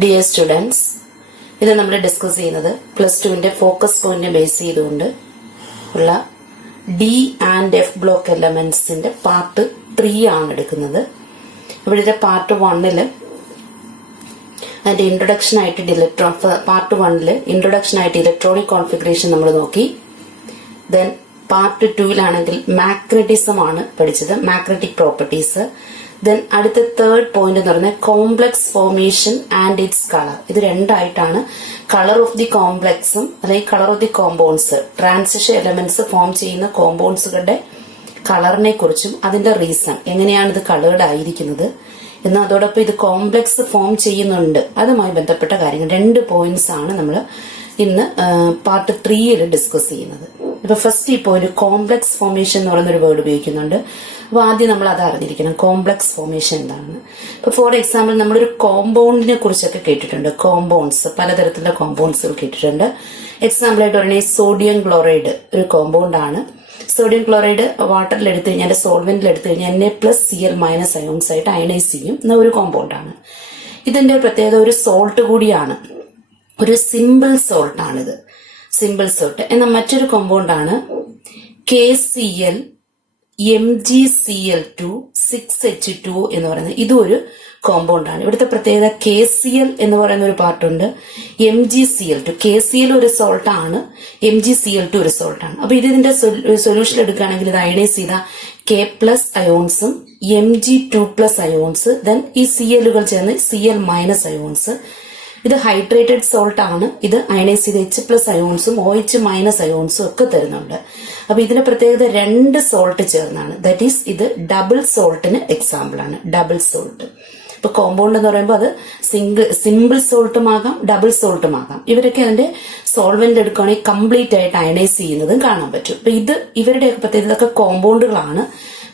Dear students, ഇത് നമ്മൾ discuss ചെയ്യുന്നത് +2 ഫോക്കസ് പോയിന്റ് ബേസ് ചെയ്തുകൊണ്ട് ഉള്ള ഡി ആൻഡ് എഫ് ബ്ലോക്ക് എലമെന്റ്സിന്റെ പാർട്ട് 3 ആണ് എടുക്കുന്നത്. ഇവിടുത്തെ പാർട്ട് 1 അതിന്റെ ഇൻട്രൊഡക്ഷൻ ആയിട്ട് പാർട്ട് 1 ഇൻട്രൊഡക്ഷൻ ആയിട്ട് ഇലക്ട്രോണിക് കോൺഫിഗറേഷൻ നമ്മൾ നോക്കി. ദെൻ പാർട്ട് 2 മാഗ്നറ്റിസം ആണ് പഠിച്ചത്, മാഗ്നറ്റിക് പ്രോപ്പർട്ടീസ്. ദെൻ അടുത്ത തേർഡ് പോയിന്റ് എന്ന് പറയുന്നത് complex formation and its colour. ഇത് രണ്ടായിട്ടാണ് കളർ ഓഫ് ദി കോംപ്ലക്സും അല്ലെങ്കിൽ colour of the compounds, transition elements form ചെയ്യുന്ന കോമ്പൗണ്ട്സുകളുടെ കളറിനെ കുറിച്ചും അതിന്റെ റീസൺ എങ്ങനെയാണ് ഇത് കളേർഡ് ആയിരിക്കുന്നത് എന്ന്, അതോടൊപ്പം ഇത് കോംപ്ലക്സ് ഫോം ചെയ്യുന്നുണ്ട് അതുമായി ബന്ധപ്പെട്ട കാര്യങ്ങൾ 2 പോയിന്റ്സ് ആണ് നമ്മൾ ഇന്ന് പാർട്ട് 3 ഡിസ്കസ് ചെയ്യുന്നത്. ഇപ്പൊ ഫസ്റ്റ് ഇപ്പോൾ ഒരു കോംപ്ലക്സ് ഫോർമേഷൻ എന്ന് പറയുന്ന ഒരു വേർഡ് ഉപയോഗിക്കുന്നുണ്ട്. അപ്പൊ ആദ്യം നമ്മൾ അത് അറിഞ്ഞിരിക്കണം, കോംപ്ലക്സ് ഫോർമേഷൻ എന്താണെന്ന്. ഇപ്പൊ ഫോർ എക്സാമ്പിൾ നമ്മളൊരു കോമ്പൗണ്ടിനെ കുറിച്ചൊക്കെ കേട്ടിട്ടുണ്ട്. കോമ്പൗണ്ട്സ്, പലതരത്തിലുള്ള കോമ്പൗണ്ട്സുകൾ കേട്ടിട്ടുണ്ട്. എക്സാമ്പിൾ ആയിട്ട് പറയുന്നത് സോഡിയം ക്ലോറൈഡ് ഒരു കോമ്പൗണ്ട് ആണ്. സോഡിയം ക്ലോറൈഡ് വാട്ടറിൽ എടുത്തു കഴിഞ്ഞാൽ, സോൾവെന്റിൽ എടുത്തു കഴിഞ്ഞാൽ Na+Cl- അയോൺസ് ആയിട്ട് അയണൈസ് ചെയ്യും എന്ന ഒരു കോമ്പൗണ്ട് ആണ്. ഇതിന്റെ പ്രത്യേകത ഒരു സോൾട്ട് കൂടിയാണ്, ഒരു സിമ്പിൾ സോൾട്ട് ആണിത്, സിമ്പിൾ സോൾട്ട്. എന്നാൽ മറ്റൊരു കോമ്പൗണ്ട് ആണ് KCl MgCl2 6H2 എന്ന് പറയുന്നത്. ഇതും ഒരു കോമ്പൗണ്ട് ആണ്. ഇവിടുത്തെ പ്രത്യേകത KCl എന്ന് പറയുന്ന ഒരു പാർട്ടുണ്ട്, MgCl2. KCl ഒരു സോൾട്ട് ആണ്, MgCl2 ഒരു സോൾട്ട് ആണ്. അപ്പൊ ഇതിന്റെ സൊല്യൂഷൻ എടുക്കുകയാണെങ്കിൽ ഇത് അയണൈസ് ചെയ്ത K+ അയോൺസും Mg2+ അയോൺസ്, ദെൻ ഈ Clകൾ ചേർന്ന് Cl- അയോൺസ്. ഇത് ഹൈഡ്രേറ്റഡ് സോൾട്ട് ആണ്. ഇത് അയണൈസ് ചെയ്ത് H+ അയോൺസും OH- അയോൺസും ഒക്കെ തരുന്നുണ്ട്. അപ്പൊ ഇതിന്റെ പ്രത്യേകത 2 സോൾട്ട് ചേർന്നാണ്. ദാറ്റ് ഈസ് ഇത് ഡബിൾ സോൾട്ടിന് എക്സാമ്പിൾ ആണ്, ഡബിൾ സോൾട്ട്. ഇപ്പൊ കോമ്പൗണ്ട് എന്ന് പറയുമ്പോൾ അത് സിമ്പിൾ സോൾട്ടും ആകാം, ഡബിൾ സോൾട്ടും ആകാം. ഇവരൊക്കെ അതിന്റെ സോൾവെന്റ് എടുക്കുകയാണെങ്കിൽ കംപ്ലീറ്റ് ആയിട്ട് അയണൈസ് ചെയ്യുന്നതും കാണാൻ പറ്റും. അപ്പൊ ഇത് ഇവരുടെയൊക്കെ പ്രത്യേകത ഇതൊക്കെ കോമ്പൗണ്ടുകളാണ്.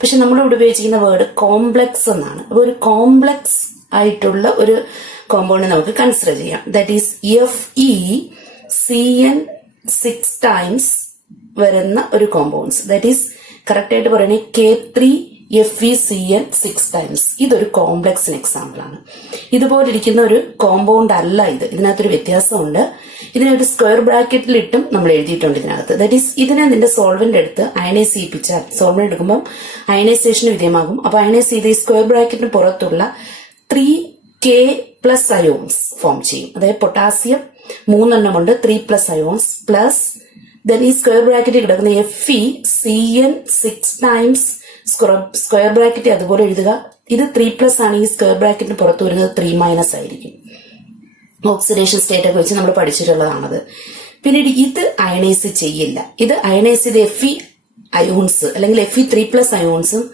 പക്ഷെ നമ്മളിവിടെ ഉപയോഗിച്ചിരിക്കുന്ന വേർഡ് കോംപ്ലക്സ് എന്നാണ്. അപ്പൊ ഒരു കോംപ്ലക്സ് ആയിട്ടുള്ള ഒരു കോമ്പൗണ്ട് നമുക്ക് കൺസിഡർ ചെയ്യാം. ദാറ്റ് ഈസ് FeCN 6 ടൈംസ് വരുന്ന ഒരു കോമ്പൗണ്ട്സ്. ദാറ്റ് ഈസ് കറക്റ്റ് ആയിട്ട് പറയുന്നത് K3FeCN 6 ടൈംസ്. ഇതൊരു കോംപ്ലക്സിന് എക്സാമ്പിൾ ആണ്. ഇതുപോലെ ഇരിക്കുന്ന ഒരു കോമ്പൗണ്ട് അല്ല ഇത്. ഇതിനകത്തൊരു വ്യത്യാസമുണ്ട്. ഇതിനൊരു സ്ക്വയർ ബ്രാക്കറ്റിലിട്ടും നമ്മൾ എഴുതിയിട്ടുണ്ട് ഇതിനകത്ത്. ദാറ്റ് ഈസ് ഇതിനെ നിന്റെ സോൾവെന്റ് എടുത്ത് അയണൈസ് ചെയ്യിപ്പിച്ചാൽ, സോൾവെന്റ് എടുക്കുമ്പോൾ അയണൈസേഷന് വിധേയമാകും. അപ്പൊ അയണൈസ് ചെയ്ത് ഈ സ്ക്വയർ ബ്രാക്കറ്റിന് പുറത്തുള്ള 3K+ അയോൺസ് ഫോം ചെയ്യും. അതായത് പൊട്ടാസ്യം 3 എണ്ണമുണ്ട്, 3+ അയോൺസ് പ്ലസ് ദെൻ ഈ സ്ക്വയർ ബ്രാക്കറ്റിൽ കിടക്കുന്ന FeCN 6 ടൈംസ് സ്ക്വയർ ബ്രാക്കറ്റ് അതുപോലെ എഴുതുക. ഇത് 3+ ആണ്. ഈ സ്ക്വയർ ബ്രാക്കറ്റിന് പുറത്തു വരുന്നത് 3- ആയിരിക്കും. ഓക്സിഡേഷൻ സ്റ്റേറ്റ് ഒക്കെ വെച്ച് നമ്മൾ പഠിച്ചിട്ടുള്ളതാണത്. പിന്നീട് ഇത് അയണൈസ് ചെയ്യില്ല. ഇത് അയണൈസ് ചെയ്ത് Fe അയോൺസ് അല്ലെങ്കിൽ Fe3+ അയോൺസും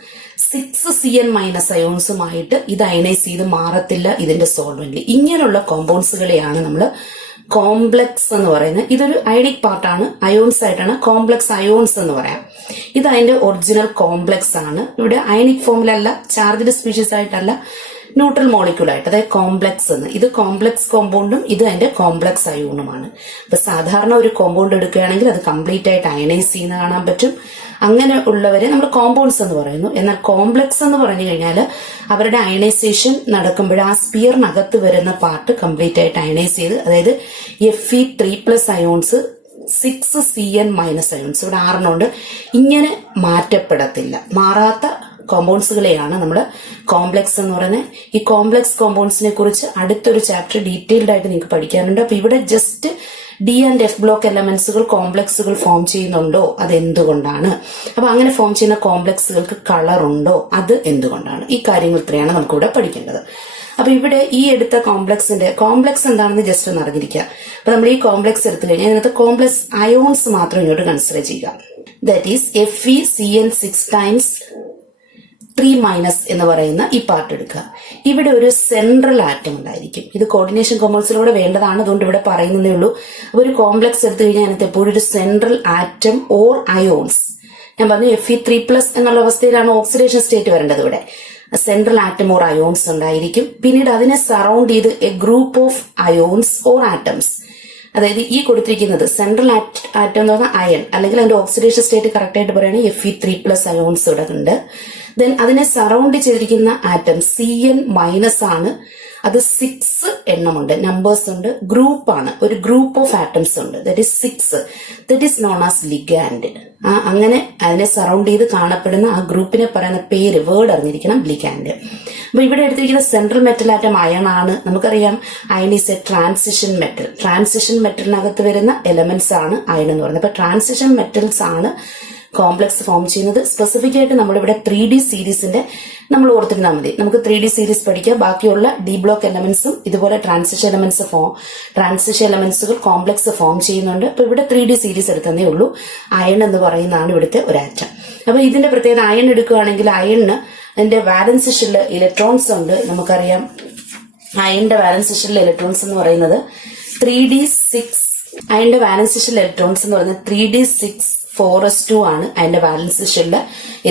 6Cn- അയോൺസുമായിട്ട് ഇത് അയണൈസ് ചെയ്ത് മാറത്തില്ല ഇതിന്റെ സോൾവെന്റ്. ഇങ്ങനെയുള്ള കോമ്പൗണ്ട്സുകളെയാണ് നമ്മൾ കോംപ്ലക്സ് എന്ന് പറയുന്നത്. ഇതൊരു അയണിക് പാർട്ടാണ്, അയോൺസ് ആയിട്ടാണ് കോംപ്ലക്സ് അയോൺസ് എന്ന് പറയാം. ഇത് അതിന്റെ ഒറിജിനൽ കോംപ്ലക്സ് ആണ്. ഇവിടെ അയണിക് ഫോമിലല്ല, ചാർജ്ഡ് സ്പീഷീസ് ആയിട്ടല്ല, ന്യൂട്രൽ മോളിക്യൂൾ ആയിട്ട്, അതായത് കോംപ്ലക്സ് എന്ന്. ഇത് കോംപ്ലക്സ് കോമ്പൗണ്ടും ഇത് അതിന്റെ കോംപ്ലക്സ് അയോണുമാണ്. അപ്പൊ സാധാരണ ഒരു കോമ്പൗണ്ട് എടുക്കുകയാണെങ്കിൽ അത് കംപ്ലീറ്റ് ആയിട്ട് അയണൈസ് ചെയ്യുന്ന കാണാൻ പറ്റും. അങ്ങനെ ഉള്ളവരെ നമ്മൾ കോമ്പൗണ്ട്സ് എന്ന് പറയുന്നു. എന്നാൽ കോംപ്ലക്സ് എന്ന് പറഞ്ഞു കഴിഞ്ഞാൽ അവരുടെ അയണൈസേഷൻ നടക്കുമ്പോൾ ആ സ്പിയറിനകത്ത് വരുന്ന പാർട്ട് കംപ്ലീറ്റ് ആയിട്ട് അയണൈസ് ചെയ്ത്, അതായത് Fe3+ അയോൺസ് 6Cn- അയോൺസ് ഇവിടെ 6 ഉണ്ട്, ഇങ്ങനെ മാറ്റപ്പെടത്തില്ല. മാറാത്ത കോമ്പൗണ്ട്സുകളെയാണ് നമ്മൾ കോംപ്ലക്സ് എന്ന് പറയുന്നത്. ഈ കോംപ്ലക്സ് കോമ്പൗണ്ട്സിനെ കുറിച്ച് അടുത്തൊരു ചാപ്റ്റർ ഡീറ്റെയിൽഡ് ആയിട്ട് നിങ്ങൾക്ക് പഠിക്കാനുണ്ട്. അപ്പൊ ഇവിടെ just D and F block എലമെന്റ്സുകൾ കോംപ്ലക്സുകൾ ഫോം ചെയ്യുന്നുണ്ടോ, അത് എന്തുകൊണ്ടാണ്, അപ്പൊ അങ്ങനെ ഫോം ചെയ്യുന്ന കോംപ്ലക്സുകൾക്ക് കളർ ഉണ്ടോ, അത് എന്തുകൊണ്ടാണ്, ഈ കാര്യങ്ങൾ ഇത്രയാണ് നമുക്കിവിടെ പഠിക്കേണ്ടത്. അപ്പൊ ഇവിടെ ഈ എടുത്ത കോംപ്ലക്സിന്റെ കോംപ്ലക്സ് എന്താണെന്ന് ജസ്റ്റ് ഒന്ന് അറിഞ്ഞിരിക്കുക. അപ്പൊ നമ്മൾ ഈ കോംപ്ലക്സ് എടുത്തു കഴിഞ്ഞാൽ ഇതിനകത്ത് കോംപ്ലക്സ് അയോൺസ് മാത്രം ഇങ്ങോട്ട് കൺസിഡർ ചെയ്യുക. ദാറ്റ് ഈസ് FeCN 6 ടൈംസ് 3- എന്ന് പറയുന്ന ഈ പാർട്ട് എടുക്കുക. ഇവിടെ ഒരു സെൻട്രൽ ആറ്റം ഉണ്ടായിരിക്കും. ഇത് കോർഡിനേഷൻ കോമ്പൗണ്ട്സിലൂടെ വേണ്ടതാണ്, അതുകൊണ്ട് ഇവിടെ പറയുന്നതേ ഉള്ളൂ. അപ്പൊ ഒരു കോംപ്ലക്സ് എടുത്തു കഴിഞ്ഞാൽ അതിനകത്ത് എപ്പോഴും ഒരു സെൻട്രൽ ആറ്റം ഓർ അയോൺസ്, ഞാൻ പറഞ്ഞു Fe3+ എന്നുള്ള അവസ്ഥയിലാണ് ഓക്സിഡേഷൻ സ്റ്റേറ്റ് വരേണ്ടത്. ഇവിടെ സെൻട്രൽ ആറ്റം ഓർ അയോൺസ് ഉണ്ടായിരിക്കും. പിന്നീട് അതിനെ സറൗണ്ട് ചെയ്ത് A group of ions or atoms. അതായത് ഈ കൊടുത്തിരിക്കുന്നത് സെൻട്രൽ ആറ്റം എന്ന് പറഞ്ഞാൽ അയൺ, അല്ലെങ്കിൽ അതിന്റെ ഓക്സിഡേഷൻ സ്റ്റേറ്റ് കറക്റ്റ് ആയിട്ട് പറയുകയാണെങ്കിൽ Fe3+ അയോൺസ് ഇവിടെ ഉണ്ട്. ദെൻ അതിനെ സറൗണ്ട് ചെയ്തിരിക്കുന്ന ആറ്റം Cn- ആണ്. അത് 6 എണ്ണമുണ്ട്, നമ്പേഴ്സ് ഉണ്ട്, ഗ്രൂപ്പാണ്, ഒരു ഗ്രൂപ്പ് ഓഫ് ആറ്റംസ് ഉണ്ട്. That is 6. That is known as ligand. അങ്ങനെ അതിനെ സറൗണ്ട് ചെയ്ത് കാണപ്പെടുന്ന ആ ഗ്രൂപ്പിനെ പറയുന്ന പേര്, വേർഡ് അറിഞ്ഞിരിക്കണം, ലിഗാൻഡ്. അപ്പൊ ഇവിടെ എടുത്തിരിക്കുന്ന സെൻട്രൽ മെറ്റൽ ആറ്റം അയൺ ആണ്. നമുക്കറിയാം iron is a transition metal. Transition മെറ്റലിനകത്ത് വരുന്ന എലമെന്റ്സ് ആണ് അയൺ എന്ന് പറയുന്നത്. അപ്പൊ ട്രാൻസിഷൻ മെറ്റൽസ് ആണ് കോംപ്ലക്സ് ഫോം ചെയ്യുന്നത്. സ്പെസിഫിക് ആയിട്ട് നമ്മളിവിടെ 3D സീരീസിന്റെ നമ്മൾ ഓർത്തിരുന്നാൽ മതി. നമുക്ക് 3D സീരീസ് പഠിക്കാം. ബാക്കിയുള്ള ഡി ബ്ലോക്ക് എലമെന്റ്സും ഇതുപോലെ ട്രാൻസിഷൻ എലമെന്റ്സുകൾ കോംപ്ലക്സ് ഫോം ചെയ്യുന്നുണ്ട്. അപ്പൊ ഇവിടെ 3D സീരീസ് എടുത്തതേ ഉള്ളൂ. അയൺ എന്ന് പറയുന്നതാണ് ഇവിടുത്തെ ഒരു ആറ്റം. അപ്പൊ ഇതിന്റെ പ്രത്യേകത, അയൺ എടുക്കുകയാണെങ്കിൽ അയണിന് അതിന്റെ വാലൻസ് ഷെല്ലിൽ ഇലക്ട്രോൺസ് ഉണ്ട്. നമുക്കറിയാം അയണിന്റെ വാലൻസ് ഷെല്ലിൽ ഇലക്ട്രോൺസ് എന്ന് പറയുന്നത് 3d6. അയണിന്റെ വാലൻസ് ഷെല്ലിൽ ഇലക്ട്രോൺസ് എന്ന് പറയുന്നത് 3d6 4s2 ആണ് അതിന്റെ വാലൻസ് ഷെല്ലിലെ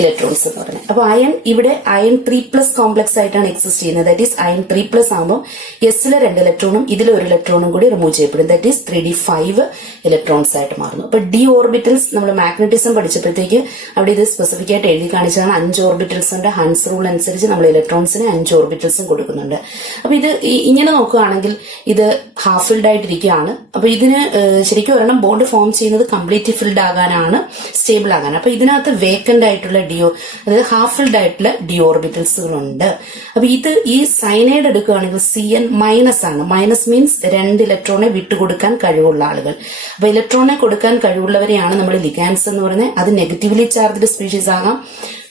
ഇലക്ട്രോൺസ് എന്ന് പറയുന്നത്. അപ്പൊ ഇവിടെ അയൺ 3+ കോംപ്ലക്സ് ആയിട്ടാണ് എക്സിസ്റ്റ് ചെയ്യുന്നത്. ദാറ്റ് ഈസ് അയൺ 3+ ആകുമ്പോൾ എസിലെ 2 ഇലക്ട്രോണും ഇതിലെ 1 ഇലക്ട്രോണും കൂടി റിമൂവ് ചെയ്യപ്പെടും. ദാറ്റ് ഈസ് 3d5 ഇലക്ട്രോൺസ് ആയിട്ട് മാറുന്നു. അപ്പൊ ഡി ഓർബിറ്റൽസ് നമ്മൾ മാഗ്നറ്റിസം പഠിച്ചപ്പോഴത്തേക്ക് അവിടെ ഇത് സ്പെസിഫിക് ആയിട്ട് എഴുതി കാണിച്ചതാണ്. 5 ഓർബിറ്റൽസ് ഉണ്ട്. ഹൺസ് റൂൾ അനുസരിച്ച് നമ്മൾ ഇലക്ട്രോൺസിന് 5 ഓർബിറ്റൽസും കൊടുക്കുന്നുണ്ട്. അപ്പൊ ഇത് ഇങ്ങനെ നോക്കുകയാണെങ്കിൽ ഇത് ഹാഫ് ഫിൽഡ് ആയിട്ടിരിക്കുകയാണ്. അപ്പൊ ഇതിന് ശരിക്കും ഒരെണ്ണം ബോണ്ട് ഫോം ചെയ്യുന്നത് കംപ്ലീറ്റ് ഫിൽഡ് ആകാനാണ്, സ്റ്റേബിൾ ആകാൻ. അപ്പൊ ഇതിനകത്ത് വേക്കന്റ് ആയിട്ടുള്ള അതായത് ഹാഫ് ഫിൽഡ് ആയിട്ടുള്ള ഡി ഓർബിറ്റൽസുകളുണ്ട്. അപ്പൊ ഈ സൈനൈഡ് എടുക്കുകയാണെങ്കിൽ Cn മൈനസ് ആണ്. മൈനസ് മീൻസ് 2 ഇലക്ട്രോണെ വിട്ടുകൊടുക്കാൻ കഴിവുള്ള ആളുകൾ. അപ്പൊ ഇലക്ട്രോണെ കൊടുക്കാൻ കഴിവുള്ളവരെയാണ് നമ്മൾ ലിഗാൻഡ്സ് എന്ന് പറയുന്നത്. അത് നെഗറ്റീവ്ലി ചാർജ്ഡ് സ്പീഷീസ് ആകാം.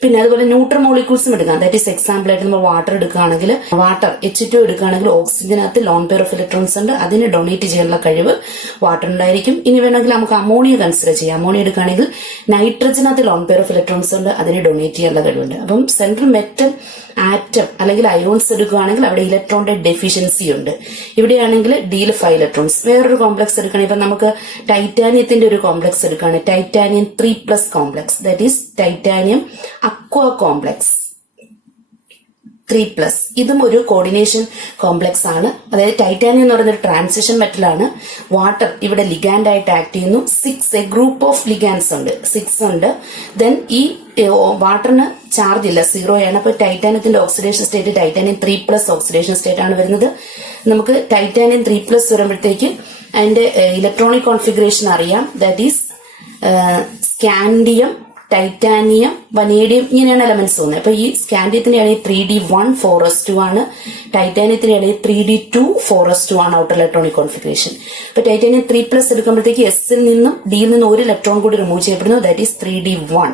പിന്നെ അതുപോലെ ന്യൂട്രൽ മോളിക്യൂൾസും എടുക്കാം. ദാറ്റ് ഈസ് എക്സാമ്പിൾ ആയിട്ട് നമ്മൾ വാട്ടർ എടുക്കുകയാണെങ്കിൽ, വാട്ടർ H2 എടുക്കുകയാണെങ്കിൽ ഓക്സിജനകത്ത് ലോൺ പെയർ ഓഫ് ഇലക്ട്രോൺസ് ഉണ്ട്. അതിന് ഡൊണേറ്റ് ചെയ്യാനുള്ള കഴിവ് വാട്ടർ ഉണ്ടായിരിക്കും. ഇനി വേണമെങ്കിൽ നമുക്ക് അമോണിയ കൺസിഡർ ചെയ്യാം. അമോണിയ എടുക്കുകയാണെങ്കിൽ നൈട്രജനകത്ത് ലോൺ പെയർ ഓഫ് ഇലക്ട്രോൺസ് ഉണ്ട്. അതിന് ഡൊണേറ്റ് ചെയ്യാനുള്ള കഴിവുണ്ട്. അപ്പം സെൻട്രൽ മെറ്റൽ ആറ്റം അല്ലെങ്കിൽ അയോൺസ് എടുക്കുകയാണെങ്കിൽ അവിടെ ഇലക്ട്രോണിന്റെ ഡെഫിഷ്യൻസി ഉണ്ട്. ഇവിടെയാണെങ്കിൽ ഡിയിൽ 5 ഇലക്ട്രോൺസ്. വേറൊരു കോംപ്ലക്സ് എടുക്കുകയാണെങ്കിൽ ഇപ്പൊ നമുക്ക് ടൈറ്റാനിയത്തിന്റെ ഒരു കോംപ്ലക്സ് എടുക്കുകയാണ്. Titanium 3+ complex. That is titanium aqua complex 3+. ഇതും ഒരു കോർഡിനേഷൻ കോംപ്ലക്സ് ആണ്. അതായത് ടൈറ്റാനിയം എന്ന് പറയുന്ന ഒരു ട്രാൻസിഷൻ മെറ്റൽ ആണ്. വാട്ടർ ഇവിടെ ലിഗാൻഡ് ആയിട്ട് ആക്ട് ചെയ്യുന്നു. 6 ഗ്രൂപ്പ് ഓഫ് ലിഗാൻഡ്സ് ഉണ്ട്, 6 ഉണ്ട്. ദെൻ ഈ വാട്ടറിന് ചാർജ് ഇല്ല, 0 ആണ്. അപ്പൊ ടൈറ്റാനിയത്തിന്റെ oxidation state titanium 3+ oxidation state ആണ് വരുന്നത്. നമുക്ക് ടൈറ്റാനിയം 3+ വരുമ്പോഴത്തേക്ക് അതിന്റെ ഇലക്ട്രോണിക് കോൺഫിഗറേഷൻ അറിയാം. That is scandium, titanium, vanadium, ഇങ്ങനെയാണ് എലമെന്റ്സ് തോന്നുന്നത്. അപ്പൊ ഈ സ്കാൻഡിയത്തിന്റെ ആണെങ്കിൽ 3d1 4s2 ആണ്. ടൈറ്റാനിയത്തിന്റെ ആണെങ്കിൽ 3d2 4s2 ആണ് ഔട്ടർ ഇലക്ട്രോണിക് കോൺഫിഗറേഷൻ. അപ്പൊ ടൈറ്റാനിയം 3+ എടുക്കുമ്പോഴത്തേക്ക് എസിൽ നിന്നും ഡിയിൽ നിന്നും 1 ഇലക്ട്രോൺ കൂടി റിമൂവ് ചെയ്യപ്പെടുന്നു. That is 3d1.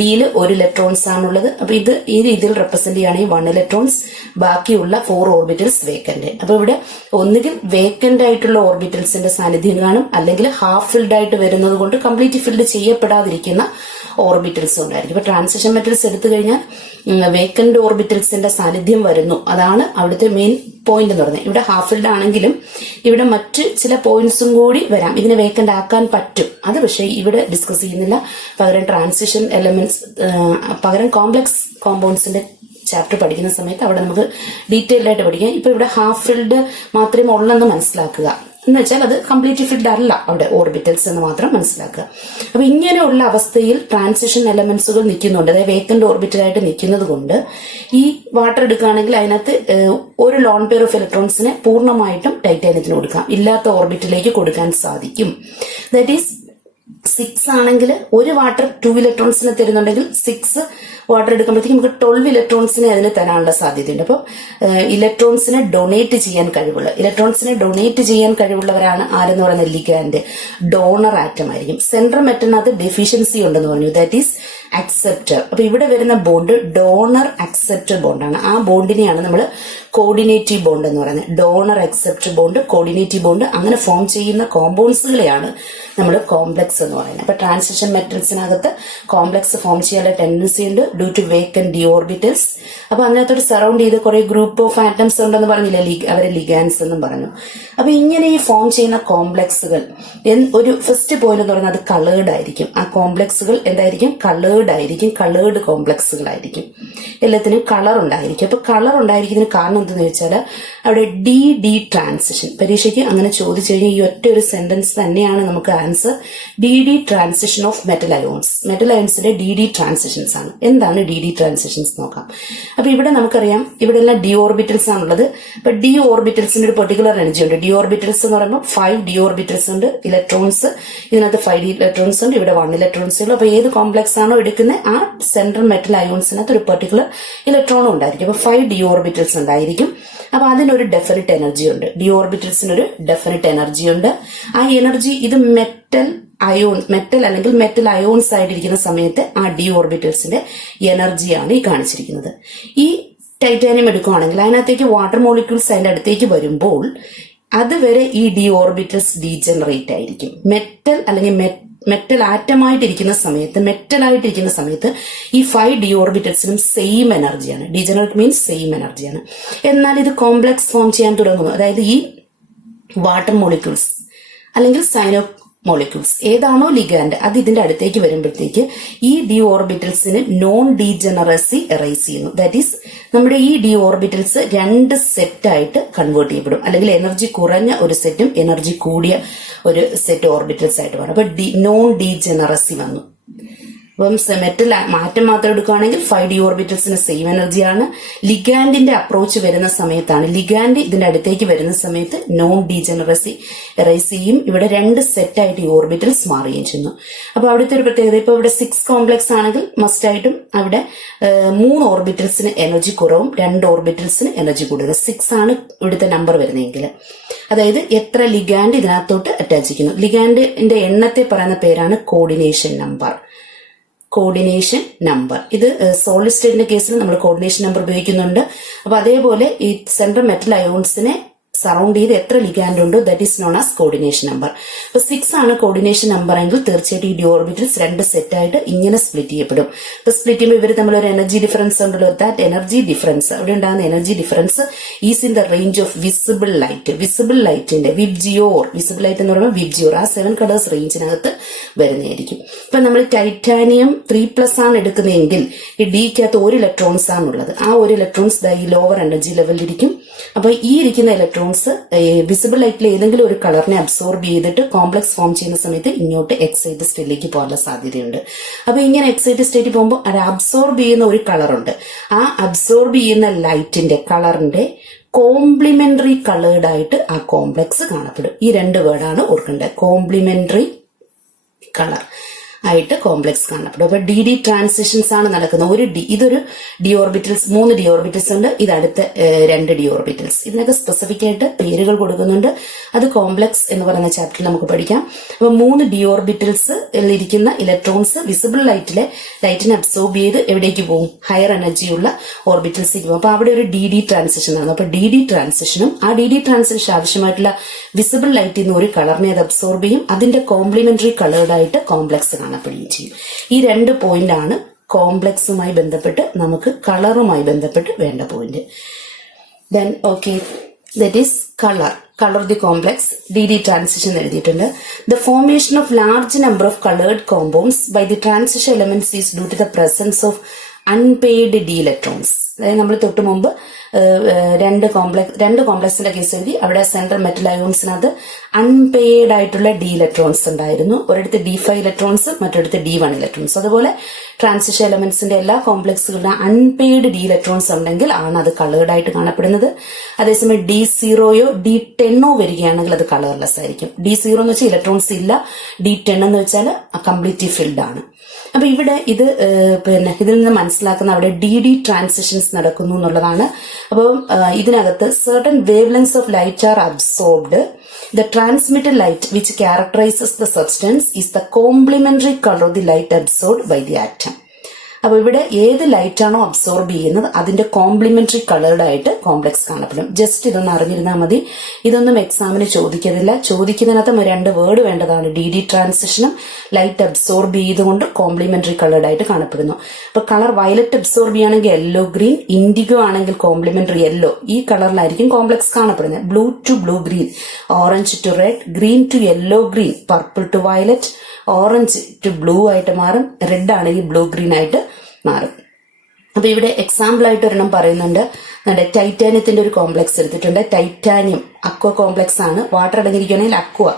ഡിയിൽ 1 ഇലക്ട്രോൺസ് ആണുള്ളത്. അപ്പൊ ഇത് ഈ രീതിയിൽ റെപ്രസെന്റ് ചെയ്യുകയാണെങ്കിൽ 1 ഇലക്ട്രോൺസ്, ബാക്കിയുള്ള 4 ഓർബിറ്റൽസ് വേക്കന്റ്. അപ്പൊ ഇവിടെ ഒന്നുകിൽ വേക്കന്റ് ആയിട്ടുള്ള ഓർബിറ്റൽസിന്റെ സാന്നിധ്യം കാണും, അല്ലെങ്കിൽ ഹാഫ് ഫിൽഡ് ആയിട്ട് വരുന്നത് കൊണ്ട് കംപ്ലീറ്റ് ഫിൽഡ് ചെയ്യപ്പെടാതിരിക്കുന്ന ഓർബിറ്റൽസ് ഉണ്ടായിരിക്കും. ഇപ്പൊ ട്രാൻസിഷൻ മെറ്റൽസ് എടുത്തു കഴിഞ്ഞാൽ വേക്കന്റ് ഓർബിറ്റൽസിന്റെ സാന്നിധ്യം വരുന്നു. അതാണ് അവിടുത്തെ മെയിൻ പോയിന്റ് എന്ന് പറയുന്നത്. ഇവിടെ ഹാഫ് ഫിൽഡ് ആണെങ്കിലും ഇവിടെ മറ്റ് ചില പോയിന്റ്സും കൂടി വരാം. ഇതിനെ വേക്കന്റ് ആക്കാൻ പറ്റും. അത് പക്ഷേ ഇവിടെ ഡിസ്കസ് ചെയ്യുന്നില്ല. പകരം ട്രാൻസിഷൻ എലമെന്റ്സ്, പകരം കോംപ്ലക്സ് കോമ്പൗണ്ട്സിന്റെ ചാപ്റ്റർ പഠിക്കുന്ന സമയത്ത് അവിടെ നമുക്ക് ഡീറ്റെയിൽഡ് ആയിട്ട് പഠിക്കാം. ഇപ്പൊ ഇവിടെ ഹാഫ് ഫിൽഡ് മാത്രമേ ഉള്ളെന്ന് മനസ്സിലാക്കുക. എന്ന് വെച്ചാൽ അത് കംപ്ലീറ്റ് ഫിൽഡ് അല്ല അവിടെ ഓർബിറ്റൽസ് എന്ന് മാത്രം മനസ്സിലാക്കുക. അപ്പൊ ഇങ്ങനെയുള്ള അവസ്ഥയിൽ ട്രാൻസിഷൻ എലമെന്റ്സുകൾ നിൽക്കുന്നുണ്ട്. അതായത് വേക്കന്റ് ഓർബിറ്റലായിട്ട് നിൽക്കുന്നത് കൊണ്ട് ഈ വാട്ടർ എടുക്കുകയാണെങ്കിൽ അതിനകത്ത് 1 ലോൺ പെയർ ഓഫ് ഇലക്ട്രോൺസിനെ പൂർണ്ണമായിട്ടും ടൈറ്റാനിയത്തിന് കൊടുക്കാം. ഇല്ലാത്ത ഓർബിറ്റിലേക്ക് കൊടുക്കാൻ സാധിക്കും. ദാറ്റ് ഈസ് 6 ആണെങ്കിൽ 1 വാട്ടർ 2 ഇലക്ട്രോൺസിനെ തരുന്നുണ്ടെങ്കിൽ 6 വാട്ടർ എടുക്കുമ്പോഴത്തേക്ക് നമുക്ക് 12 ഇലക്ട്രോൺസിനെ അതിന് തരാനുള്ള സാധ്യതയുണ്ട്. അപ്പം ഇലക്ട്രോൺസിനെ ഡൊണേറ്റ് ചെയ്യാൻ കഴിവുള്ളവരാണ് ആരെന്ന് പറയുന്നത് ലിഗാൻഡ്, ഡോണർ ആറ്റം ആയിരിക്കും. സെൻട്രൽ മെറ്റലിനകത്ത് ഡെഫിഷ്യൻസി ഉണ്ടെന്ന് പറഞ്ഞു. That is acceptor. അപ്പൊ ഇവിടെ വരുന്ന ബോണ്ട് ഡോണർ അക്സെപ്റ്റർ ബോണ്ടാണ്. ആ ബോണ്ടിനെയാണ് നമ്മൾ കോർഡിനേറ്റീവ് ബോണ്ട് എന്ന് പറയുന്നത്. Donor acceptor bond, coordinative bond, അങ്ങനെ ഫോം ചെയ്യുന്ന കോമ്പൗണ്ട്സുകളെയാണ് നമ്മൾ കോംപ്ലക്സ് എന്ന് പറയുന്നത്. അപ്പൊ ട്രാൻസിഷൻ മെറ്റൽസിനകത്ത് കോംപ്ലക്സ് ഫോം ചെയ്യാനുള്ള ടെൻഡൻസി ഉണ്ട് due to vacant d orbitals. അപ്പൊ അതിനകത്തൊരു സറൗണ്ട് ചെയ്ത് കുറെ ഗ്രൂപ്പ് ഓഫ് ആറ്റംസ് ഉണ്ടെന്ന് പറഞ്ഞില്ലേ, അവരെ ലിഗാൻഡ്സ് എന്നും പറഞ്ഞു. അപ്പൊ ഇങ്ങനെ ഈ ഫോം ചെയ്യുന്ന കോംപ്ലക്സുകൾ ഒരു ഫസ്റ്റ് പോയിന്റ് എന്ന് പറയുന്നത് അത് കളേർഡ് ആയിരിക്കും. ആ കോംപ്ലക്സുകൾ എന്തായിരിക്കും? കളേർഡ് ആയിരിക്കും. കളേർഡ് കോംപ്ലക്സുകളായിരിക്കും. എല്ലാത്തിനും കളർ ഉണ്ടായിരിക്കും. അപ്പൊ കളർ ഉണ്ടായിരിക്കുന്നതിന് കാരണം എന്തെന്ന് ചോദിച്ചാൽ അവിടെ ഡി ട്രാൻസിഷൻ, പരീക്ഷയ്ക്ക് അങ്ങനെ ചോദിച്ചു കഴിഞ്ഞാൽ ഈ ഒറ്റ ഒരു സെന്റൻസ് തന്നെയാണ് നമുക്ക് answer. D transition of metal ions. Metal അയോൺസിന്റെ ഡി ട്രാൻസിഷൻസ് ആണ്. എന്താണ് ഡി ട്രാൻസിഷൻസ് നോക്കാം. അപ്പൊ ഇവിടെ നമുക്കറിയാം ഇവിടെ എല്ലാം ഡി ഓർബിറ്റൽസ് ആണുള്ളത്. അപ്പൊ ഡി ഓർബിറ്റൽസിന്റെ ഒരു പെർട്ടിക്കുലർ എനർജി ഉണ്ട്. ഡി ഓർബിറ്റൽസ് എന്ന് പറയുമ്പോൾ 5 ഡി ഓർബിറ്റൽസ് ഉണ്ട്, ഇലക്ട്രോൺസ് ഇതിനകത്ത് 5 ഇലക്ട്രോൺസ് ഉണ്ട്, ഇവിടെ 1 ഇലക്ട്രോൺസ് ഉള്ളൂ. അപ്പൊ ഏത് കോംപ്ലക്സ് ആണോ എടുക്കുന്നത് ആ സെൻട്രൽ മെറ്റൽ അയോൺസിനകത്ത് ഒരു പെർട്ടിക്കുലർ ഇലക്ട്രോണും ഉണ്ടായിരിക്കും. അപ്പൊ 5 ഡി ഓർബിറ്റൽസ് ഉണ്ടായിരിക്കും. അപ്പൊ അതിനൊരു ഡെഫിനിറ്റ് എനർജി ഉണ്ട്. ഡി ഓർബിറ്റൽസിന് ഒരു ഡെഫിനിറ്റ് എനർജി ഉണ്ട്. ആ എനർജി ഇത് മെറ്റൽ അല്ലെങ്കിൽ മെറ്റൽ അയോൺസ് ആയിട്ടിരിക്കുന്ന സമയത്ത് ആ ഡി ഓർബിറ്റൽസിന്റെ എനർജിയാണ് ഈ കാണിച്ചിരിക്കുന്നത്. ഈ ടൈറ്റാനിയം എടുക്കുകയാണെങ്കിൽ അതിനകത്തേക്ക് വാട്ടർ മോളിക്യൂൾസ് അതിന്റെ അടുത്തേക്ക് വരുമ്പോൾ അതുവരെ ഈ ഡി ഓർബിറ്റൽസ് ഡീജനറേറ്റ് ആയിരിക്കും. മെറ്റൽ അല്ലെങ്കിൽ മെറ്റൽ ആറ്റമായിട്ടിരിക്കുന്ന സമയത്ത് ഈ 5 ഡി ഓർബിറ്റൽസിനും സെയിം എനർജിയാണ്. ഡീജനറേറ്റ് മീൻസ് സെയിം എനർജിയാണ്. എന്നാൽ ഇത് കോംപ്ലക്സ് ഫോം ചെയ്യാൻ തുടങ്ങുന്നു. അതായത് ഈ വാട്ടർ മോളിക്യൂൾസ് അല്ലെങ്കിൽ സൈനോ മോളിക്യൂൾസ് ഏതാണോ ലിഗാൻഡ് അത് ഇതിന്റെ അടുത്തേക്ക് വരുമ്പോഴത്തേക്ക് ഈ ഡി ഓർബിറ്റൽസിന് നോൺ ഡീജനറസി എറൈസ് ചെയ്യുന്നു. ദാറ്റ് ഈസ് നമ്മുടെ ഈ ഡി ഓർബിറ്റൽസ് 2 സെറ്റായിട്ട് കൺവേർട്ട് ചെയ്യപ്പെടും. അല്ലെങ്കിൽ എനർജി കുറഞ്ഞ ഒരു സെറ്റും എനർജി കൂടിയ ഒരു സെറ്റ് ഓർബിറ്റൽസ് ആയിട്ട് വരും. അപ്പൊ നോൺ ഡീജനറസി വന്നു. അപ്പം മെറ്റൽ മാറ്റം മാത്രം എടുക്കുകയാണെങ്കിൽ 5 ഡി ഓർബിറ്റൽസിന് സെയിം എനർജിയാണ്. ലിഗാൻഡിന്റെ അപ്രോച്ച് വരുന്ന സമയത്താണ്, ലിഗാൻഡ് ഇതിന്റെ അടുത്തേക്ക് വരുന്ന സമയത്ത് നോൺ ഡീജനറസി എറൈസ് ചെയ്യും. ഇവിടെ 2 സെറ്റായിട്ട് ഈ ഓർബിറ്റൽസ് മാറുകയും ചെയ്യുന്നു. അപ്പൊ അവിടുത്തെ ഒരു പ്രത്യേകത, ഇപ്പൊ ഇവിടെ 6 കോംപ്ലക്സ് ആണെങ്കിൽ മസ്റ്റ് ആയിട്ടും അവിടെ 3 ഓർബിറ്റൽസിന് എനർജി കുറവും 2 ഓർബിറ്റൽസിന് എനർജി കൂടുതലും. 6 ആണ് ഇവിടുത്തെ നമ്പർ വരുന്നതെങ്കിൽ, അതായത് എത്ര ലിഗാൻഡ് ഇതിനകത്തോട്ട് അറ്റാച്ച് ചെയ്യുന്നു. ലിഗാൻഡിന്റെ എണ്ണത്തെ പറയുന്ന പേരാണ് കോർഡിനേഷൻ നമ്പർ. ഇത് സോളിഡ് സ്റ്റേറ്റിന്റെ കേസിൽ നമ്മൾ കോർഡിനേഷൻ നമ്പർ ഉപയോഗിക്കുന്നുണ്ട്. അപ്പൊ അതേപോലെ ഈ സെൻട്രൽ മെറ്റൽ അയോൺസിനെ സറൗണ്ട് ചെയ്ത് എത്ര ലിഗാൻഡ് ഉണ്ടോ that is known as coordination number. അപ്പൊ 6 ആണ് കോർഡിനേഷൻ നമ്പർ എങ്കിൽ തീർച്ചയായിട്ടും ഈ ഡി ഓർബിറ്റൽസ് 2 സെറ്റായിട്ട് ഇങ്ങനെ സ്പ്ലിറ്റ് ചെയ്യപ്പെടും. അപ്പൊ സ്പ്ലിറ്റ് ചെയ്യുമ്പോൾ ഇവർ തമ്മിൽ ഒരു എനർജി ഡിഫറൻസ് ഉണ്ടല്ലോ. ദാറ്റ് എനർജി ഡിഫറൻസ്, അവിടെ ഉണ്ടാകുന്ന energy difference is in the range of visible light. Visible ലൈറ്റിന്റെ വിസിബിൾ ലൈറ്റ് എന്ന് പറയുമ്പോൾ വിബ്ജിയോർ ആ 7 കളേഴ്സ് റേഞ്ചിനകത്ത് വരുന്നതായിരിക്കും. ഇപ്പൊ നമ്മൾ ടൈറ്റാനിയം 3+ ആണ് എടുക്കുന്നതെങ്കിൽ ഈ ഡിക്കകത്ത് 1 ഇലക്ട്രോൺസ് ആണുള്ളത്. ആ 1 ഇലക്ട്രോൺസ് ഈ ലോവർ എനർജി ലെവലിലിരിക്കും. അപ്പൊ ഈ ഇരിക്കുന്ന ഇലക്ട്രോൺസ് വിസിബിൾ ലൈറ്റിൽ ഏതെങ്കിലും ഒരു കളറിനെ അബ്സോർബ് ചെയ്തിട്ട് കോംപ്ലക്സ് ഫോം ചെയ്യുന്ന സമയത്ത് ഇങ്ങോട്ട് എക്സൈറ്റഡ് സ്റ്റേറ്റിലേക്ക് പോകാനുള്ള സാധ്യതയുണ്ട്. അപ്പൊ ഇങ്ങനെ എക്സൈറ്റഡ് സ്റ്റേറ്റിൽ പോകുമ്പോൾ അത് അബ്സോർബ് ചെയ്യുന്ന ഒരു കളറുണ്ട്. ആ അബ്സോർബ് ചെയ്യുന്ന ലൈറ്റിന്റെ കളറിന്റെ കോംപ്ലിമെന്ററി കളേർഡ് ആയിട്ട് ആ കോംപ്ലക്സ് കാണപ്പെടും. ഈ 2 വേർഡാണ് ഓർക്കേണ്ടത്. കോംപ്ലിമെന്ററി കളർ ആയിട്ട് കോംപ്ലക്സ് കാണപ്പെടും. അപ്പൊ ഡി ട്രാൻസിഷൻസ് ആണ് നടക്കുന്നത്. ഇതൊരു ഡി ഓർബിറ്റൽസ്, 3 ഡി ഓർബിറ്റൽസ് ഉണ്ട്. ഇതടുത്ത 2 ഡി ഓർബിറ്റൽസ്. ഇതിനൊക്കെ സ്പെസിഫിക് ആയിട്ട് പേരുകൾ കൊടുക്കുന്നുണ്ട്. അത് കോംപ്ലക്സ് എന്ന് പറയുന്ന ചാപ്റ്ററിൽ നമുക്ക് പഠിക്കാം. അപ്പൊ 3 ഡി ഓർബിറ്റൽസ് ഇരിക്കുന്ന ഇലക്ട്രോൺസ് വിസിബിൾ ലൈറ്റിനെ അബ്സോർബ് ചെയ്ത് എവിടേക്ക് പോകും? ഹയർ എനർജിയുള്ള ഓർബിറ്റൽസിലേക്ക് പോകും. അപ്പൊ അവിടെ ഒരു ഡി ട്രാൻസിഷൻ ആണ്. അപ്പൊ ഡി ട്രാൻസിഷനും ആ ഡി ട്രാൻസിഷൻ ആവശ്യമായിട്ടുള്ള വിസിബിൾ ലൈറ്റിൽ നിന്ന് ഒരു കളറിനെ അത് അബ്സോർബ് ചെയ്യും. അതിന്റെ കോംപ്ലിമെന്ററി കളേർഡ് ആയിട്ട് കോംപ്ലക്സ് കാണപ്പെടുകയും ചെയ്യും. ഈ 2 പോയിന്റ് ആണ് കോംപ്ലക്സുമായി ബന്ധപ്പെട്ട് നമുക്ക് കളറുമായി ബന്ധപ്പെട്ട് വേണ്ട point. Then okay, that is colour of the complex. D transition എഴുതിയിട്ടുണ്ട്. The formation of large number of coloured compounds by the transition elements is due to the presence of unpaired D electrons. അതായത് നമ്മൾ തൊട്ട് മുമ്പ് 2 കോംപ്ലക്സിന്റെ case എഴുതി. അവിടെ central metal അയോൺസിനകത്ത് unpaired ആയിട്ടുള്ള ഡി ഇലക്ട്രോൺസ് ഉണ്ടായിരുന്നു. ഒരിടത്ത് D5 ഇലക്ട്രോൺസ്, മറ്റൊരിടത്ത് D1 ഇലക്ട്രോൺസ്. അതുപോലെ ട്രാൻസിഷൻ എലമെന്റ്സിന്റെ എല്ലാ കോംപ്ലക്സുകളിലും അൺപെയ്ഡ് ഡി ഇലക്ട്രോൺസ് ഉണ്ടെങ്കിൽ ആണ് അത് കളേർഡ് ആയിട്ട് കാണപ്പെടുന്നത്. അതേസമയം D0യോ D10ഓ വരികയാണെങ്കിൽ അത് കളർലെസ് ആയിരിക്കും. D0 എന്ന് വെച്ചാൽ ഇലക്ട്രോൺസ് ഇല്ല, D10 എന്ന് വെച്ചാൽ കംപ്ലീറ്റ്ലി ഫിൽഡ് ആണ്. അപ്പൊ ഇവിടെ ഇത് ഇതിൽ നിന്ന് മനസ്സിലാക്കുന്ന അവിടെ ഡി ട്രാൻസിഷൻസ് നടക്കുന്നു എന്നുള്ളതാണ്. അപ്പോൾ ഇതിനകത്ത് certain wavelengths of light are absorbed. The transmitted light which characterizes the substance is the complementary color of the light absorbed by the atom. അപ്പൊ ഇവിടെ ഏത് ലൈറ്റ് ആണോ അബ്സോർബ് ചെയ്യുന്നത് അതിന്റെ കോംപ്ലിമെന്ററി കളേർഡ് ആയിട്ട് കോംപ്ലക്സ് കാണപ്പെടും. ജസ്റ്റ് ഇതൊന്ന് അറിഞ്ഞിരുന്നാൽ മതി. ഇതൊന്നും എക്സാമിന് ചോദിക്കത്തില്ല. ചോദിക്കുന്നതിനകത്ത് 2 വേർഡ് വേണ്ടതാണ്. ഡി ട്രാൻസിഷനും ലൈറ്റ് അബ്സോർബ് ചെയ്തുകൊണ്ട് കോംപ്ലിമെന്ററി കളേർഡ് ആയിട്ട് കാണപ്പെടുന്നു. അപ്പൊ കളർ വയലറ്റ് അബ്സോർബ് ചെയ്യുകയാണെങ്കിൽ യെല്ലോ ഗ്രീൻ, ഇൻഡിഗോ ആണെങ്കിൽ കോംപ്ലിമെന്ററി യെല്ലോ. ഈ കളറിലായിരിക്കും കോംപ്ലക്സ് കാണപ്പെടുന്നത്. Blue to blue green, orange to red, green to yellow green, purple to violet, orange to blue ആയിട്ട് മാറും, റെഡ് ആണെങ്കിൽ ബ്ലൂ ഗ്രീൻ ആയിട്ട് മാറും. അപ്പൊ ഇവിടെ എക്സാമ്പിൾ ആയിട്ട് ഒരെണ്ണം പറയുന്നുണ്ട്. ടൈറ്റാനിയത്തിന്റെ ഒരു കോംപ്ലക്സ് എടുത്തിട്ടുണ്ട്. ടൈറ്റാനിയം അക്വ കോംപ്ലക്സ് ആണ്. വാട്ടർ അടങ്ങിയിരിക്കുകയാണെങ്കിൽ അക്വ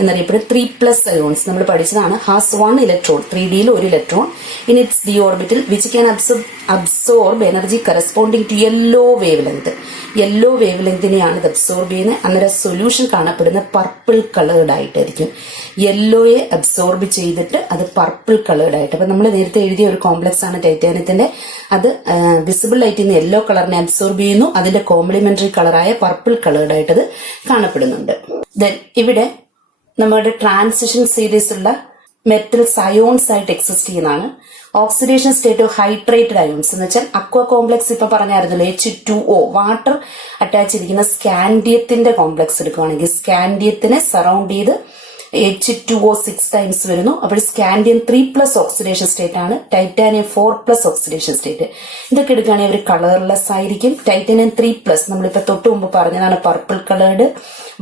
എന്നറിയപ്പെടും. 3+ അയോൺസ് നമ്മൾ പഠിച്ചതാണ്. ഹാസ് 1 ഇലക്ട്രോൺ, 3Dയിൽ 1 electron in its D orbital which can absorb energy corresponding to yellow wavelength. Yellow wave ലെങ്തിനെയാണ് ഇത് അബ്സോർബ് ചെയ്യുന്നത്. അന്നേരം സൊല്യൂഷൻ കാണപ്പെടുന്ന പർപ്പിൾ കളേർഡ് ആയിട്ടായിരിക്കും. യെല്ലോയെ അബ്സോർബ് ചെയ്തിട്ട് അത് പർപ്പിൾ കളേർഡ് ആയിട്ട്. അപ്പൊ നമ്മൾ നേരത്തെ എഴുതിയ ഒരു കോംപ്ലക്സ് ആണ് ടൈറ്റാനിയത്തിന്റെ. അത് വിസിബിൾ ലൈറ്റിൽ നിന്ന് യെല്ലോ കളറിനെ അബ്സോർബ് ചെയ്യുന്നു. അതിന്റെ കോംപ്ലിമെന്ററി കളറായ പർപ്പിൾ കളേർഡ് ആയിട്ട് അത് കാണപ്പെടുന്നുണ്ട്. ദെൻ ഇവിടെ നമ്മുടെ ട്രാൻസിഷൻ സീരീസ് ഉള്ള മെറ്റൽസ് അയോൺസ് ആയിട്ട് എക്സിസ്റ്റ് ചെയ്യുന്നതാണ്. Oxidation state of hydrated ions എന്ന് വെച്ചാൽ അക്വ കോംപ്ലക്സ് ഇപ്പൊ പറഞ്ഞായിരുന്നല്ലോ, H2O വാട്ടർ അറ്റാച്ച് ചെയ്തിരിക്കുന്ന സ്കാൻഡിയത്തിന്റെ കോംപ്ലക്സ് എടുക്കുകയാണെങ്കിൽ സ്കാൻഡിയത്തിനെ സറൗണ്ട് ചെയ്ത് H2O 6 ടൈംസ് വരുന്നു. അപ്പോൾ സ്കാൻഡിയം 3+ ഓക്സിഡേഷൻ സ്റ്റേറ്റ് ആണ്. Titanium 4+ oxidation state. ഇതൊക്കെ എടുക്കുകയാണെങ്കിൽ അവർ കളർലെസ് ആയിരിക്കും. ടൈറ്റാനിയം 3+ നമ്മളിപ്പോ തൊട്ട് മുമ്പ് പറഞ്ഞതാണ് purple coloured.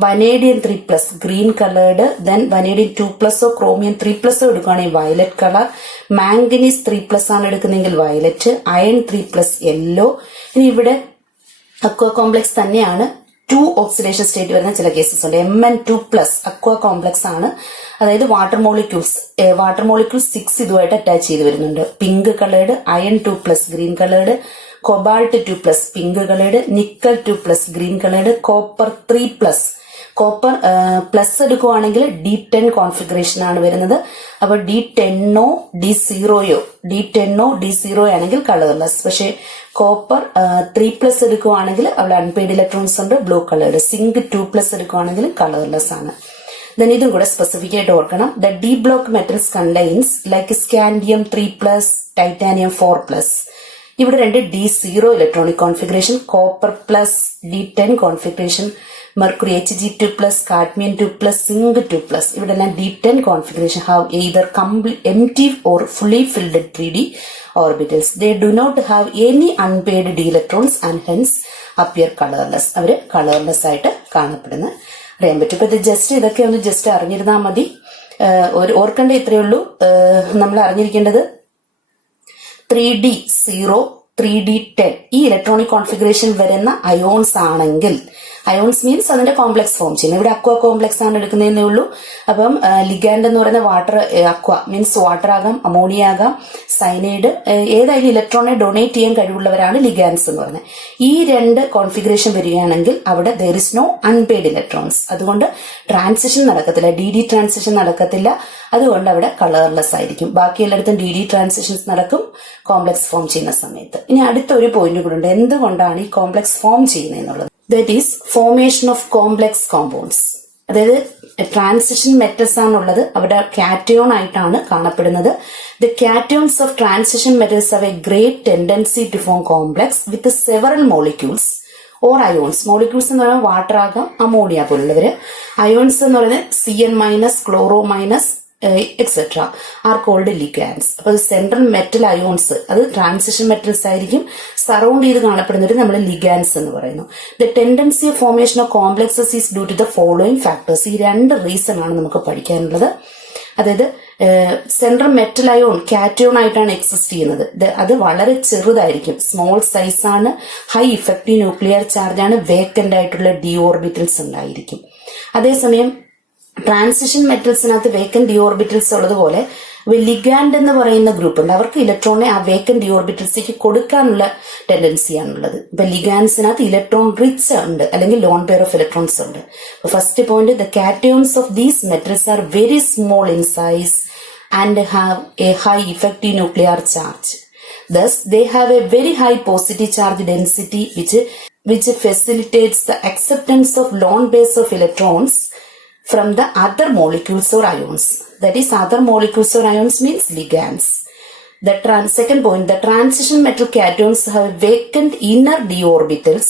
Vanadium 3+ green coloured. Then vanadium 2+ഓ ക്രോമിയം 3+ഓ എടുക്കുകയാണെങ്കിൽ വയലറ്റ് കളർ. മാംഗനീസ് 3+ ആണ് എടുക്കുന്നതെങ്കിൽ വയലറ്റ്. Iron 3+ yellow. ഇനി ഇവിടെ അക്വ കോംപ്ലക്സ് തന്നെയാണ് 2 ഓക്സിഡേഷൻ സ്റ്റേറ്റ് വരുന്ന ചില കേസസ് ഉണ്ട്. Mn2+ അക്വ കോംപ്ലക്സ് ആണ്. അതായത് വാട്ടർ മോളിക്യൂൾസ് 6 ഇതുമായിട്ട് അറ്റാച്ച് ചെയ്ത് വരുന്നുണ്ട്. Pink coloured, iron 2+ green coloured, cobalt 2+ pink coloured, nickel 2+ green coloured, copper 3+. Copper plus എടുക്കുവാണെങ്കിൽ D10 കോൺഫിഗറേഷൻ ആണ് വരുന്നത്. അപ്പൊ D10ഓ D0 ആണെങ്കിൽ കളർലെസ്. പക്ഷെ കോപ്പർ 3+ എടുക്കുവാണെങ്കിൽ അവിടെ അൺപെയ്ഡ് ഇലക്ട്രോൺസ് ഉണ്ട്, ബ്ലൂ കളേർഡ്. സിങ്ക് 2+ എടുക്കുവാണെങ്കിൽ കളർലെസ് ആണ്. ദെൻ ഇതും കൂടെ സ്പെസിഫിക് ആയിട്ട് ഓർക്കണം. The d block metals contains like scandium 3+, titanium 4+. ഇവിടെ 2 D0 electronic configuration, copper plus D10 configuration, mercury Hg2+, cadmium 2+, zinc 2+. ഇവിടെ എല്ലാം D10 configuration have either empty or fully filled 3D orbitals. They do not have any unpaired d electrons and hence appear colorless. അവര് colourless ആയിട്ട് കാണപ്പെടുന്ന അറിയാൻ പറ്റും. ഇപ്പൊ ഇത് ഇതൊക്കെ ഒന്ന് ജസ്റ്റ് അറിഞ്ഞിരുന്നാൽ മതി. ഓർക്കേണ്ട ഇത്രയേ ഉള്ളൂ. നമ്മൾ അറിഞ്ഞിരിക്കേണ്ടത് 3D0, 3D10 ഈ ഇലക്ട്രോണിക് കോൺഫിഗറേഷൻ വരുന്ന അയോൺസ് ആണെങ്കിൽ, അയോൺസ് മീൻസ് അതിന്റെ കോംപ്ലക്സ് ഫോം ചെയ്യുന്നത്. ഇവിടെ അക്വ കോംപ്ലക്സ് ആണ് എടുക്കുന്നതേ ഉള്ളൂ. അപ്പം ലിഗാൻഡ് എന്ന് പറയുന്ന വാട്ടർ, അക്വ മീൻസ് വാട്ടർ ആകാം, അമോണിയ ആകാം, സൈനൈഡ്, ഏതായാലും ഇലക്ട്രോണെ ഡൊണേറ്റ് ചെയ്യാൻ കഴിവുള്ളവരാണ് ലിഗാൻഡ്സ് എന്ന് പറയുന്നത്. ഈ 2 കോൺഫിഗറേഷൻ വരികയാണെങ്കിൽ അവിടെ there is no unpaid electrons. അതുകൊണ്ട് ട്രാൻസിഷൻ നടക്കത്തില്ല, DD ട്രാൻസിഷൻ നടക്കത്തില്ല. അതുകൊണ്ട് അവിടെ കളർലെസ് ആയിരിക്കും. ബാക്കി എല്ലായിടത്തും DD ട്രാൻസിഷൻസ് നടക്കും കോംപ്ലക്സ് ഫോം ചെയ്യുന്ന സമയത്ത്. ഇനി അടുത്തൊരു പോയിന്റ് കൂടെ ഉണ്ട്, എന്തുകൊണ്ടാണ് ഈ കോംപ്ലക്സ് ഫോം ചെയ്യുന്നത് എന്നുള്ളത്. That is formation of complex compounds. അതായത് ട്രാൻസിഷൻ മെറ്റൽസ് ആണുള്ളത്, അവിടെ കാറ്റയോൺ ആയിട്ടാണ് കാണപ്പെടുന്നത്. The cations of transition metals have a great tendency to form complex with several molecules or ions. Molecules എന്ന് പറയുന്നത് വാട്ടർ ആകാം, അമോണിയ പോലുള്ളവര്. അയോൺസ് എന്ന് പറയുന്നത് CN-, chloro minus etcetera are called ligands. അപ്പൊ സെൻട്രൽ മെറ്റൽ അയോൺസ് അത് transition metals ആയിരിക്കും. Surround ചെയ്ത് കാണപ്പെടുന്നത് നമ്മൾ ലിഗാൻഡ്സ് എന്ന് പറയുന്നു. The tendency of formation of complexes is due to the following factors. ഈ 2 റീസൺ ആണ് നമുക്ക് പഠിക്കാനുള്ളത്. അതായത് സെൻട്രൽ മെറ്റൽ അയോൺ കാറ്റയോൺ ആയിട്ടാണ് എക്സിസ്റ്റ് ചെയ്യുന്നത്. അത് വളരെ ചെറുതായിരിക്കും, സ്മോൾ സൈസ് ആണ്, ഹൈ ഇഫക്റ്റീവ് ന്യൂക്ലിയർ ചാർജ് ആണ്, വേക്കന്റ് ആയിട്ടുള്ള ഡി ഓർബിറ്റൽസ് ഉണ്ടായിരിക്കും. അതേസമയം ട്രാൻസിഷൻ മെറ്റൽസിനകത്ത് വേക്കന്റ് ഡി ഓർബിറ്റൽസ് ഉള്ളതുപോലെ ലിഗാൻഡ് എന്ന് പറയുന്ന ഗ്രൂപ്പ് ഉണ്ട്, അവർക്ക് ഇലക്ട്രോണിനെ ആ വേക്കന്റ് ഡി ഓർബിറ്റൽസിലേക്ക് കൊടുക്കാനുള്ള ടെൻഡൻസിയാണുള്ളത്. ഇപ്പൊ ലിഗാൻഡ്സിനകത്ത് ഇലക്ട്രോൺ റിച്ച് ഉണ്ട്, അല്ലെങ്കിൽ ലോൺ പെയർ ഓഫ് ഇലക്ട്രോൺസ് ഉണ്ട്. First point, the cations of these metals are very small in size and have A high effective nuclear charge. Thus, they have a very high positive charge density which facilitates the acceptance of lone pairs of electrons from the other molecules or ions. That is, other molecules or ions means ligands. The second point, the transition metal cations have vacant inner d orbitals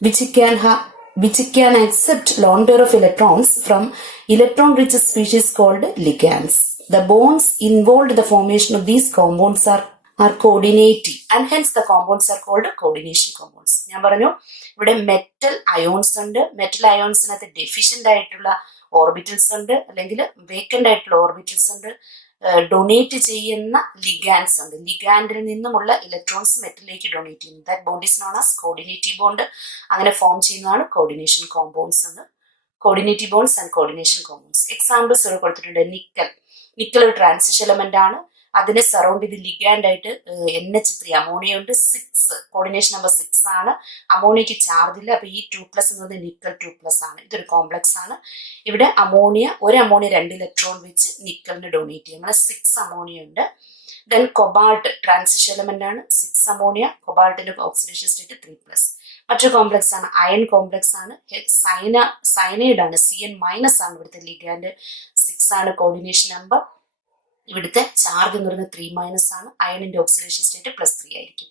which can accept lone pair of electrons from electron-rich species called ligands. The bonds involved in the formation of these compounds are coordinating and hence the compounds are called coordination compounds. ഞാൻ പറഞ്ഞു ഇവിടെ metal ions ഉണ്ട്. Metal അയോൺസിനകത്ത് deficient ആയിട്ടുള്ള orbitals ഉണ്ട്, അല്ലെങ്കിൽ vacant ആയിട്ടുള്ള orbitals ഉണ്ട്. Donate ചെയ്യുന്ന ലിഗാൻഡ്സ് ഉണ്ട്. ലിഗാൻഡിൽ നിന്നുമുള്ള ഇലക്ട്രോൺസ് മെറ്റലിലേക്ക് ഡൊണേറ്റ് ചെയ്യുന്നു. That bond is known as coordinative bond. അങ്ങനെ ഫോം ചെയ്യുന്നതാണ് കോർഡിനേഷൻ കോമ്പൗണ്ട്സ് എന്ന്. Coordinative bonds and coordination compounds. Examples ഇവിടെ കൊടുത്തിട്ടുണ്ട്. നിക്കൽ ഒരു ട്രാൻസിഷൻ എലമെന്റ് ആണ്. അതിനെ സറൗണ്ട് ചെയ്ത് ലിഗാൻഡ് ആയിട്ട് NH3 അമോണിയ ഉണ്ട്. 6 കോർഡിനേഷൻ നമ്പർ 6 ആണ്. അമോണിയക്ക് ചാർജ് ഇല്ല. അപ്പൊ ഈ 2+ എന്ന് പറയുന്നത് നിക്കൽ 2+ ആണ്. ഇതൊരു കോംപ്ലക്സ് ആണ്. ഇവിടെ ഒരു അമോണിയ 2 ഇലക്ട്രോൺ വെച്ച് നിക്കലിന് ഡൊണേറ്റ് ചെയ്യും. അങ്ങനെ 6 അമോണിയ ഉണ്ട്. ദെൻ കൊബാൾട്ട് ട്രാൻസിഷൻ എലമെന്റ് ആണ്. 6 അമോണിയ. കൊബാൾട്ടിന്റെ oxidation state 3+. മറ്റൊരു കോംപ്ലക്സ് ആണ് അയൺ കോംപ്ലക്സ് ആണ്. സൈനൈഡ് ആണ്. Cn- ആണ് ഇവിടുത്തെ ലിഗാൻഡ്. 6 ആണ് കോർഡിനേഷൻ നമ്പർ. ഇവിടുത്തെ ചാർജ് എന്ന് പറയുന്നത് 3- ആണ്. അയണിന്റെ ഓക്സിഡേഷൻ സ്റ്റേറ്റ് +3 ആയിരിക്കും.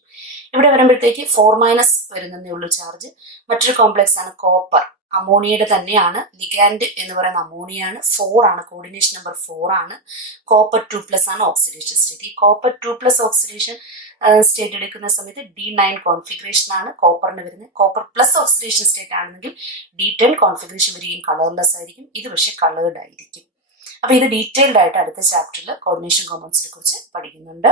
ഇവിടെ വരുമ്പോഴത്തേക്ക് 4- വരുന്നതേ ഉള്ളൂ ചാർജ്. മറ്റൊരു കോംപ്ലക്സ് ആണ് കോപ്പർ. അമോണിയയുടെ തന്നെയാണ്. ലിഗാൻഡ് എന്ന് പറയുന്ന അമോണിയാണ്. 4 ആണ് കോർഡിനേഷൻ നമ്പർ 4 ആണ്. കോപ്പർ 2+ ആണ് ഓക്സിഡേഷൻ സ്റ്റേറ്റ്. ഈ കോപ്പർ 2+ ഓക്സിഡേഷൻ സ്റ്റേറ്റ് എടുക്കുന്ന സമയത്ത് D9 കോൺഫിഗറേഷൻ ആണ് കോപ്പറിന് വരുന്നത്. കോപ്പർ പ്ലസ് ഓക്സിഡേഷൻ സ്റ്റേറ്റ് ആണെന്നെങ്കിൽ D10 കോൺഫിഗറേഷൻ വരികയും കളർലെസ് ആയിരിക്കും. ഇത് പക്ഷേ കളേർഡ് ആയിരിക്കും. അപ്പൊ ഇത് ഡീറ്റെയിൽഡ് ആയിട്ട് അടുത്ത ചാപ്റ്ററിൽ കോർഡിനേഷൻ കോമ്പൗണ്ട്സിനെ കുറിച്ച് പഠിക്കുന്നുണ്ട്.